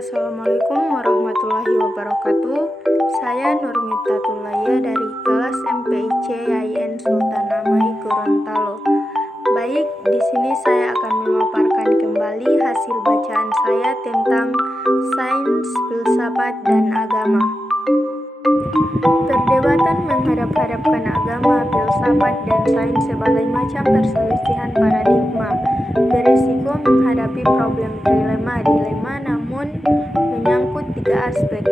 Assalamualaikum warahmatullahi wabarakatuh. Saya Nurmita Tulaya dari kelas MPIC YIN Sultan Amai Gorontalo. Baik, di sini saya akan memaparkan kembali hasil bacaan saya tentang sains, filsafat, dan agama. Perdebatan menghadap-hadapkan agama, filsafat, dan sains sebagai macam perselisihan paradigma berisiko menghadapi problem dilema, namun menyangkut tiga aspek.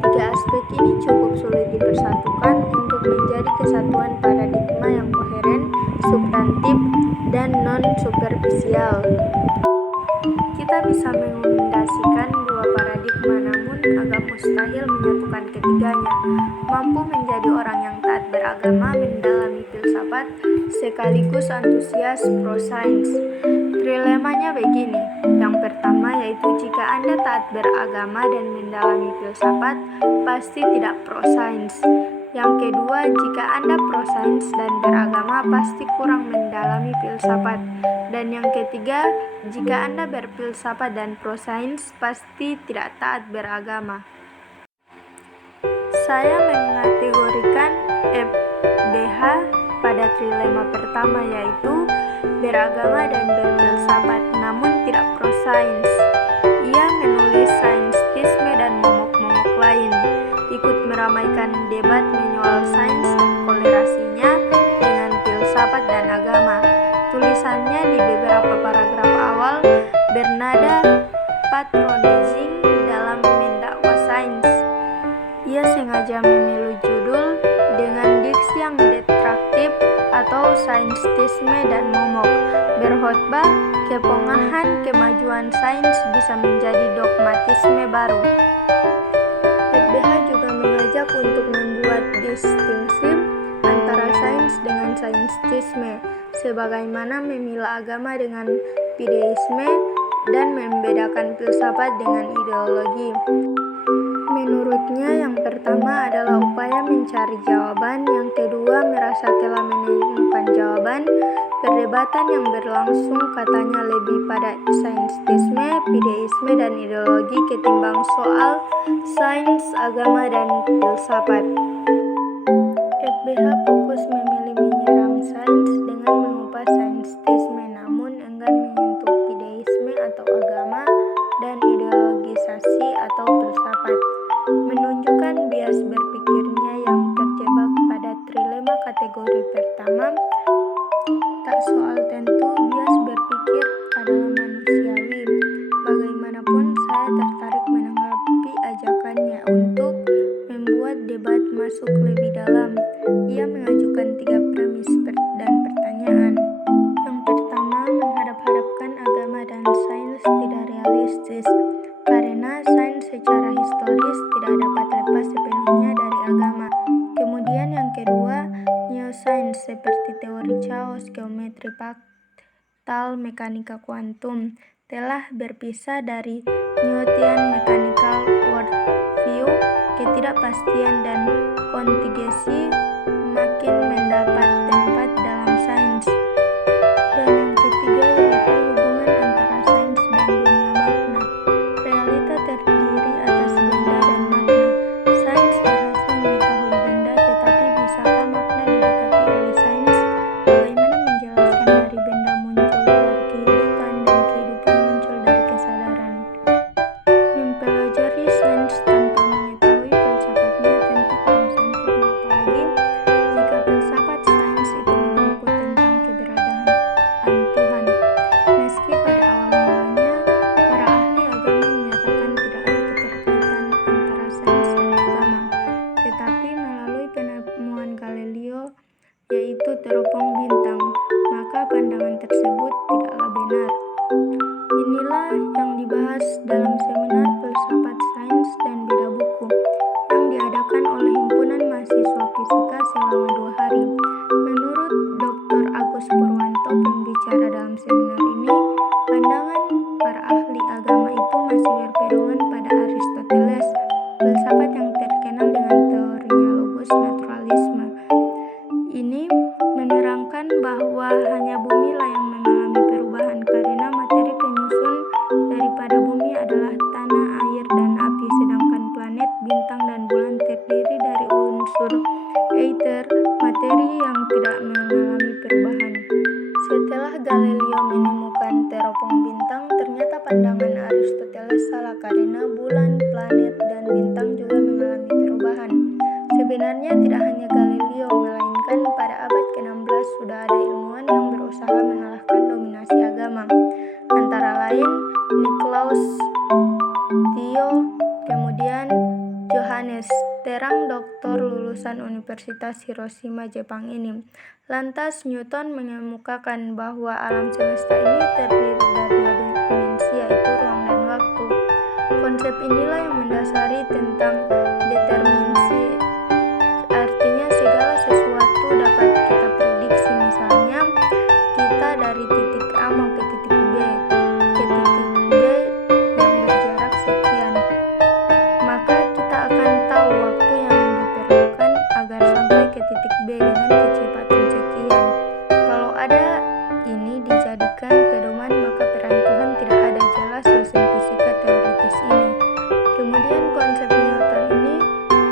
Tiga aspek ini cukup sulit dipersatukan untuk menjadi kesatuan paradigma yang koheren, substantif, dan non-superficial. Kita bisa mengombinasikan dua paradigma, namun agak mustahil menyatukan ketiganya. Mampu menjadi orang yang taat beragama, mendalami filsafat, sekaligus antusias pro-sains. Dilemanya begini. Yang pertama yaitu jika Anda taat beragama dan mendalami filsafat, pasti tidak pro-sains. Yang kedua, jika Anda pro-sains dan beragama, pasti kurang mendalami filsafat. Dan yang ketiga, jika Anda berfilsafat dan pro-sains, pasti tidak taat beragama. Saya mengategorikan FBH pada trilema pertama yaitu beragama dan berfilsafat namun tidak pro-sains. Ia menulis saintisme dan momok-momok lain, ikut meramaikan debat menyoal sains dan kolerasinya dengan filsafat dan agama. Tulisannya di beberapa paragraf awal bernada patronizing dalam mendakwa sains. Ia sengaja memilih judul dengan diksi yang detraktif atau saintisme dan momok. Berkhotbah, kepongahan kemajuan sains bisa menjadi dogmatisme baru. FBH juga mengajak untuk membuat distingsi antara sains dengan saintisme, sebagaimana memilah agama dengan fideisme dan membedakan filsafat dengan ideologi. Menurutnya, yang pertama adalah upaya mencari jawaban, yang kedua merasa telah menemukan jawaban. Perdebatan yang berlangsung katanya lebih pada saintisme, fideisme, dan ideologi ketimbang soal sains, agama, dan filsafat. FBH fokus memilih menyerang sains dengan mengupas saintisme, namun enggan menyentuh fideisme atau agama dan ideologisasi atau filsafat. Menunjukkan bias berpikirnya yang terjebak pada trilema kategori pertama. Tak soal tentu, bias berpikir adalah manusiawi. Bagaimanapun, saya tertarik menanggapi ajakannya untuk membuat debat masuk lebih dalam. Ia mengajukan 3 premis dan pertanyaan. Yang pertama, menghadap-hadapkan agama dan sains tidak realistis, karena sains secara historis tidak dapat lepas sepenuhnya dari agama. Kemudian yang kedua, neosains seperti teori chaos, geometri fractal, mekanika kuantum telah berpisah dari Newtonian mechanical worldview. Ketidakpastian dan kontingensi makin mendapat tempat dalam sains. Dan yang ketiga yaitu hubungan antara sains dan dunia makna. Realita terdiri atas benda dan makna. Sains berhasil mengetahui benda, tetapi bisakah makna didekati oleh sains? Bagaimana menjelaskan dari benda muncul dari kehidupan dan kehidupan muncul dari kesadaran? Mempelajari sains tanpa mengetahui filsafatnya tentu kurang sempurna, apalagi jika filsafat sains itu menyangkut tentang keberadaan Tuhan. Meski pada awal mulanya para ahli agama menyatakan tidak ada keterkaitan antara sains dan agama, tetapi melalui penemuan Galileo yaitu teropong bintang, maka pandangan tersebut tidaklah benar. Inilah yang dibahas dalam seminar filsafat sains dan beda buku yang diadakan oleh himpunan mahasiswa fisika selama 2 hari. Menurut Dr. Agus Purwanto, pembicara dalam seminar ini, pandangan para ahli agama itu masih berpedoman pada Aristoteles, filsafat yang terkenal dengan teorinya logos naturalisme. Ini menerangkan bahwa hanya bumi lah yang mengalami perubahan karena materi penyusun daripada bumi adalah tanah, air, karena bulan, planet, dan bintang juga mengalami perubahan. Sebenarnya tidak hanya Galileo, melainkan pada abad ke-16 sudah ada ilmuwan yang berusaha mengalahkan dominasi agama. Antara lain Nicolaus Theo, kemudian Johannes Terang, doktor lulusan Universitas Hiroshima, Jepang ini. Lantas Newton mengemukakan bahwa alam semesta ini terdiri dari dua dimensi, yaitu ruang dan waktu. Konsep inilah yang mendasari tentang determinasi, artinya segala sesuatu dapat kita prediksi. Misalnya kita dari titik A mau ke titik B yang berjarak sekian, maka kita akan tahu waktu yang diperlukan agar sampai ke titik B dengan kecepatan sekian. Kalau ada ini dijadikan pedoman, maka peran Tuhan tidak ada jelas dosen fisika teoritis ini. Kemudian konsep Newton ini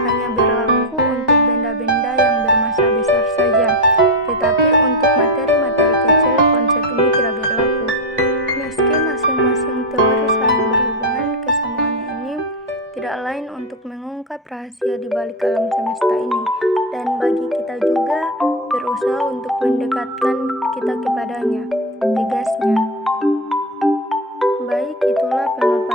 hanya berlaku untuk benda-benda yang bermassa besar saja, tetapi untuk materi-materi kecil konsep ini tidak berlaku. Meski masing-masing teori saling berhubungan, kesemuanya ini tidak lain untuk mengungkap rahasia di balik alam semesta ini, dan bagi kita juga berusaha untuk mendekatkan kita kepadanya, tegasnya. Baik, itulah penutup